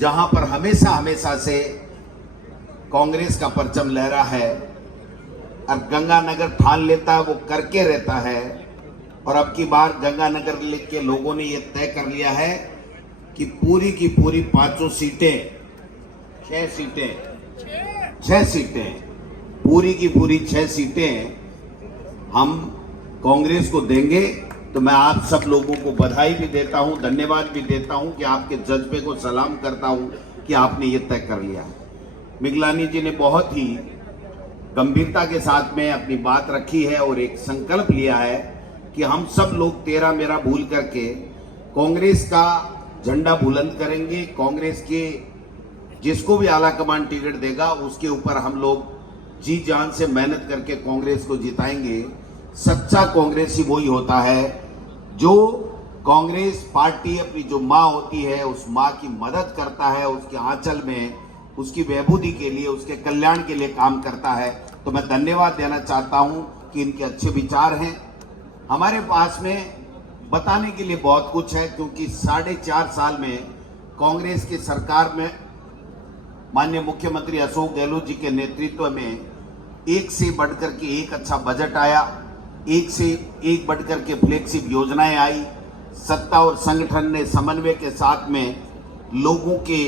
जहां पर हमेशा हमेशा से कांग्रेस का परचम लहरा है और गंगानगर ठान लेता है, वो करके रहता है। और अब की बार गंगानगर के लोगों ने ये तय कर लिया है कि पूरी की पूरी 5 सीटें, 6 सीटें, पूरी की पूरी 6 सीटें हम कांग्रेस को देंगे। तो मैं आप सब लोगों को बधाई भी देता हूं, धन्यवाद भी देता हूं कि आपके जज्बे को सलाम करता हूं कि आपने ये तय कर लिया। मिगलानी जी ने बहुत ही गंभीरता के साथ में अपनी बात रखी है और एक संकल्प लिया है कि हम सब लोग तेरा मेरा भूल करके कांग्रेस का झंडा बुलंद करेंगे। कांग्रेस के जिसको भी आला कमान टिकट देगा उसके ऊपर हम लोग जी जान से मेहनत करके कांग्रेस को जिताएंगे। सच्चा कांग्रेसी वही होता है जो कांग्रेस पार्टी अपनी जो माँ होती है उस माँ की मदद करता है, उसके आंचल में उसकी बहबूदी के लिए, उसके कल्याण के लिए काम करता है। तो मैं धन्यवाद देना चाहता हूं कि इनके अच्छे विचार हैं। हमारे पास में बताने के लिए बहुत कुछ है, क्योंकि 4.5 साल में कांग्रेस की सरकार में माननीय मुख्यमंत्री अशोक गहलोत जी के नेतृत्व में एक से बढ़कर के एक अच्छा बजट आया, एक से एक बढ़कर के फ्लैगशिप योजनाएं आई। सत्ता और संगठन ने समन्वय के साथ में लोगों के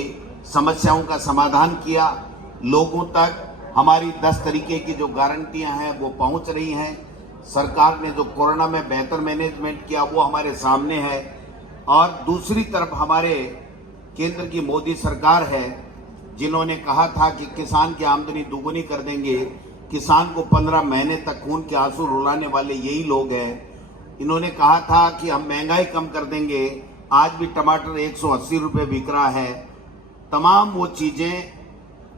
समस्याओं का समाधान किया। लोगों तक हमारी 10 तरीके की जो गारंटियां हैं वो पहुंच रही हैं। सरकार ने जो कोरोना में बेहतर मैनेजमेंट किया वो हमारे सामने है। और दूसरी तरफ हमारे केंद्र की मोदी सरकार है, जिन्होंने कहा था कि किसान की आमदनी दोगुनी कर देंगे। किसान को 15 महीने तक खून के आंसू रुलाने वाले यही लोग हैं। इन्होंने कहा था कि हम महंगाई कम कर देंगे। आज भी टमाटर 180 रुपये बिक रहा है। तमाम वो चीजें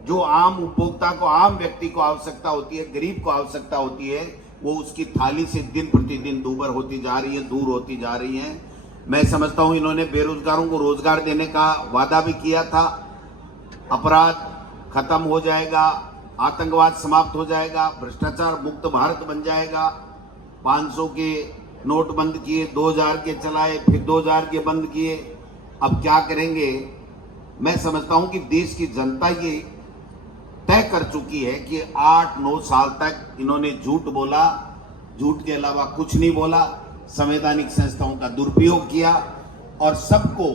जो आम उपभोक्ता को, आम व्यक्ति को आवश्यकता होती है, गरीब को आवश्यकता होती है, वो उसकी थाली से दिन प्रतिदिन दूर होती जा रही है। मैं समझता हूं इन्होंने बेरोजगारों को रोजगार देने का वादा भी किया था। अपराध खत्म हो जाएगा, आतंकवाद समाप्त हो जाएगा, भ्रष्टाचार मुक्त भारत बन जाएगा। 500 के नोट बंद किए, 2000 के चलाए, फिर 2000 के बंद किए। अब क्या करेंगे? मैं समझता हूं कि देश की जनता ये तय कर चुकी है कि 8-9 साल तक इन्होंने झूठ बोला, झूठ के अलावा कुछ नहीं बोला, संवैधानिक संस्थाओं का दुरुपयोग किया और सबको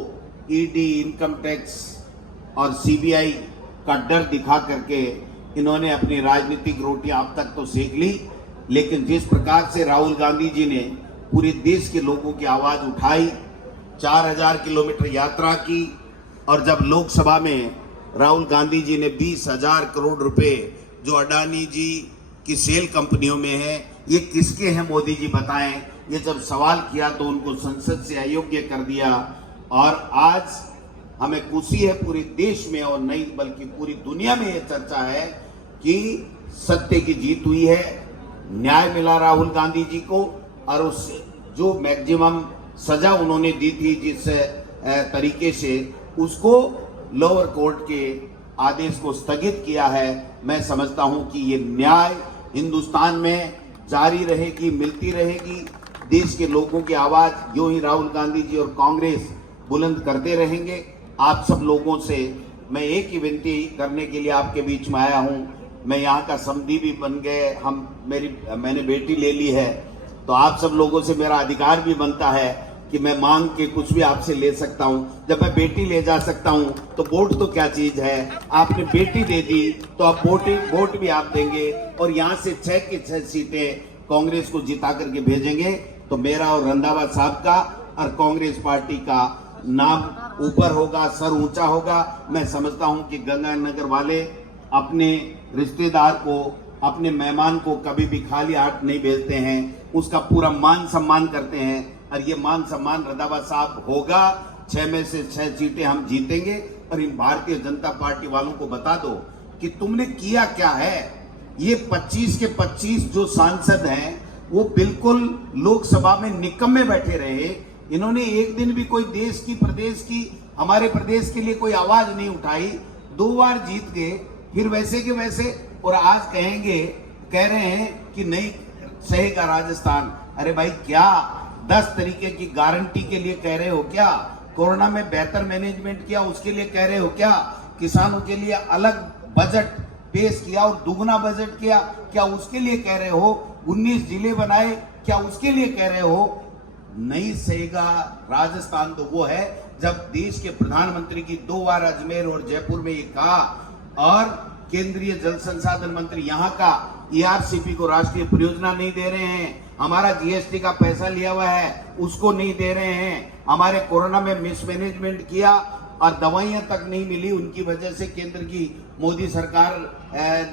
ईडी, इनकम टैक्स और सीबीआई का डर दिखा करके इन्होंने अपनी राजनीतिक रोटियां अब तक तो सेक ली। लेकिन जिस प्रकार से राहुल गांधी जी ने पूरे देश के लोगों की आवाज उठाई, 4000 किलोमीटर यात्रा की, और जब लोकसभा में राहुल गांधी जी ने 20,000 करोड़ रुपए जो अडानी जी की सेल कंपनियों में है, ये किसके हैं मोदी जी बताएं, ये जब सवाल किया तो उनको संसद से अयोग्य कर दिया। और आज हमें खुशी है पूरे देश में और नहीं बल्कि पूरी दुनिया में ये चर्चा है कि सत्य की जीत हुई है, न्याय मिला राहुल गांधी जी को। और उस जो मैक्सिमम सजा उन्होंने दी थी जिस तरीके से, उसको लोअर कोर्ट के आदेश को स्थगित किया है। मैं समझता हूं कि ये न्याय हिंदुस्तान में जारी रहेगी, मिलती रहेगी। देश के लोगों की आवाज यूं ही राहुल गांधी जी और कांग्रेस बुलंद करते रहेंगे। आप सब लोगों से मैं एक ही विनती करने के लिए आपके बीच में आया हूं। मैं यहाँ का समधी भी बन गए, मैंने बेटी ले ली है, तो आप सब लोगों से मेरा अधिकार भी बनता है कि मैं मांग के कुछ भी आपसे ले सकता हूं। जब मैं बेटी ले जा सकता हूं तो वोट तो क्या चीज है। आपने बेटी दे दी तो अब वोट भी आप देंगे और यहां से 6 की 6 सीटें कांग्रेस को जिता करके भेजेंगे। तो मेरा और रंधावा साहब का और कांग्रेस पार्टी का नाम ऊपर होगा, सर ऊंचा होगा। मैं समझता हूं कि गंगानगर वाले अपने रिश्तेदार को, अपने मेहमान को कभी भी खाली हाथ नहीं भेजते हैं, उसका पूरा मान सम्मान करते हैं। और ये मान सम्मान रंधावा साहब होगा। 6 में से 6 सीटें हम जीतेंगे। और इन भारतीय जनता पार्टी वालों को बता दो कि तुमने किया क्या है। ये 25 के 25 जो सांसद हैं वो बिल्कुल लोकसभा में निकम्मे बैठे रहे। इन्होंने एक दिन भी कोई देश की, प्रदेश की, हमारे प्रदेश के लिए कोई आवाज नहीं उठाई। 2 बार जीत गए, फिर वैसे के वैसे। और आज कह रहे हैं कि नहीं सहेगा राजस्थान। अरे भाई, क्या 10 तरीके की गारंटी के लिए कह रहे हो क्या? कोरोना में बेहतर मैनेजमेंट किया, उसके लिए कह रहे हो क्या? किसानों के लिए अलग बजट पेश किया और दुगना बजट किया, क्या उसके लिए कह रहे हो? 19 जिले बनाए, क्या उसके लिए कह रहे हो? नहीं सहेगा राजस्थान तो वो है जब देश के प्रधानमंत्री की 2 बार अजमेर और जयपुर में ये कहा, और केंद्रीय जल संसाधन मंत्री यहाँ का ERCP को राष्ट्रीय परियोजना नहीं दे रहे हैं, हमारा GST का पैसा लिया हुआ है उसको नहीं दे रहे हैं, हमारे कोरोना में मिसमैनेजमेंट किया और दवाइयां तक नहीं मिली, उनकी वजह से केंद्र की मोदी सरकार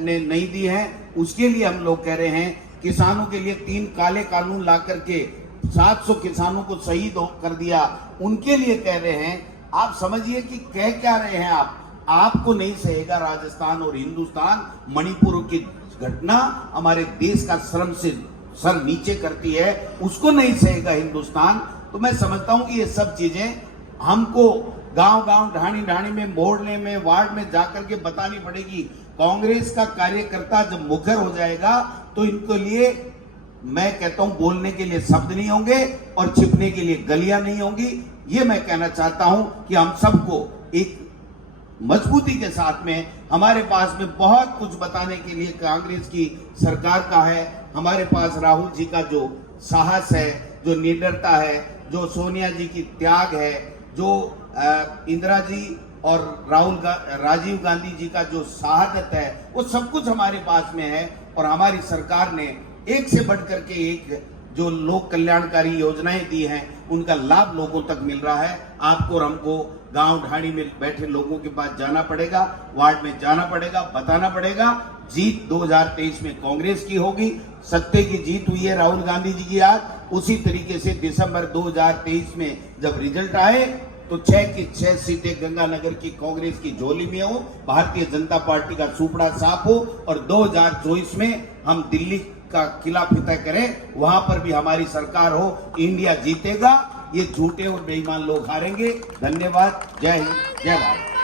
ने नहीं दी है। उसके लिए हम लोग कह रहे हैं किसानों के लिए 3 काले कानून ला करके 700 किसानों को शहीद कर दिया, उनके लिए कह रहे हैं। आप समझिए कि कह क्या रहे हैं आप? आपको नहीं सहेगा राजस्थान और हिंदुस्तान। मणिपुर की घटना हमारे देश का श्रम से सर नीचे करती है, उसको नहीं सहेगा हिंदुस्तान। तो मैं समझता हूं कि ये सब चीजें हमको गांव-गांव, ढाणी-ढाणी में, मोहल्ले में, वार्ड में जाकर के बतानी पड़ेगी। कांग्रेस का कार्यकर्ता जब मुखर हो जाएगा तो इनके लिए, मैं कहता हूं, बोलने के लिए शब्द नहीं होंगे और छिपने के लिए गलियां नहीं होंगी। ये मैं कहना चाहता हूं कि हम सबको एक मजबूती के साथ में, हमारे पास में बहुत कुछ बताने के लिए कांग्रेस की सरकार का है। हमारे पास राहुल जी का जो साहस है, जो निडरता है, जो सोनिया जी की त्याग है, जो इंदिरा जी और राजीव गांधी जी का जो शहादत है, वो सब कुछ हमारे पास में है। और हमारी सरकार ने एक से बढ़कर के एक जो लोक कल्याणकारी योजनाएं दी हैं, उनका लाभ लोगों तक मिल रहा है। आपको और हमको गांव ढाणी में बैठे लोगों के पास जाना पड़ेगा, वार्ड में जाना पड़ेगा, बताना पड़ेगा। जीत 2023 में कांग्रेस की होगी, सत्ते की जीत हुई है राहुल गांधी जी की आज। उसी तरीके से दिसंबर 2023 में जब रिजल्ट आए तो 6 की 6 सीटें गंगानगर की कांग्रेस की झोली में हो, भारतीय जनता पार्टी का सुपड़ा साफ हो, और 2024 में हम दिल्ली का किला फतेह करें, वहां पर भी हमारी सरकार हो। इंडिया जीतेगा, ये झूठे और बेईमान लोग हारेंगे। धन्यवाद। जय हिंद, जय भारत।